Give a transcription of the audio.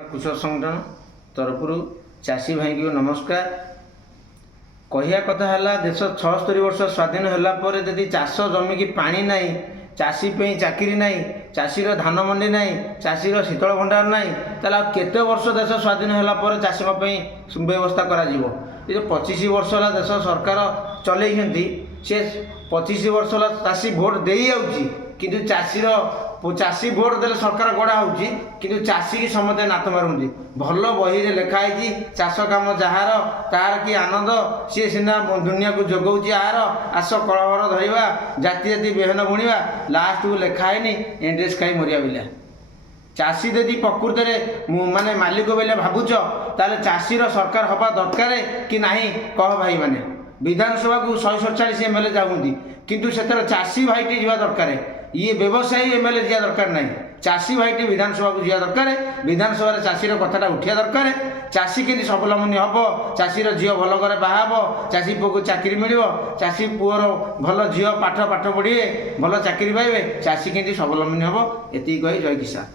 कृषक संगठन तरफ चाषी भाई को नमस्कार। कहया कथा है देश 76 वर्ष स्वाधीन होगापर जदि चाष जमी की पानी नाई, चाषी चाकरी नाई, चाषीर धान मंडी नाई, चाषीर शीतल भंडार नाई, ताला केते वर्ष देश स्वाधीन होगापर चाषी व्यवस्था करा जीवो। ये 25 वर्ष है देश सरकार चलई सी 25 वर्ष है चाषी भोट दे जाऊँगी किंतु चाषी भोट देले सरकार गड़ा होउची किंतु चाषी की समते नात मारुंदी। भल बही रे लिखाई चाष काम जार तार कि आनंद सी सीना दुनिया को जोगाऊँ आर आस कलहर धरवा जाति जाति बेहन बुणवा लास्ट को लिखाएनि एंड्रेस खाई मरिया बिला। चाषी यदि प्रकृत में माने मालिक बोले भावुच ताले चाषीर सरकार हवा दरकार कि नहीं कह भाई माने। विधानसभा को 147 एमएलए जाऊँगी किंतु से चाषी भाईटी जा दरकार। ये व्यवसायी एमएलए जा दरकार नहीं, चाषी भाईटी विधानसभा को जा दरकार। विधानसभा चाषीर कथाटा उठा दरकार। चाषी के स्वावलम्बी हम, चाषीर झील भल घरे बाहा, चाषी पुओ को चाकरी मिल, चाषी पुओर भल झील पाठ पढ़े भल चाकरी पाइबे, चाषी के स्वावलम्बी हम। एति कही जय किसान।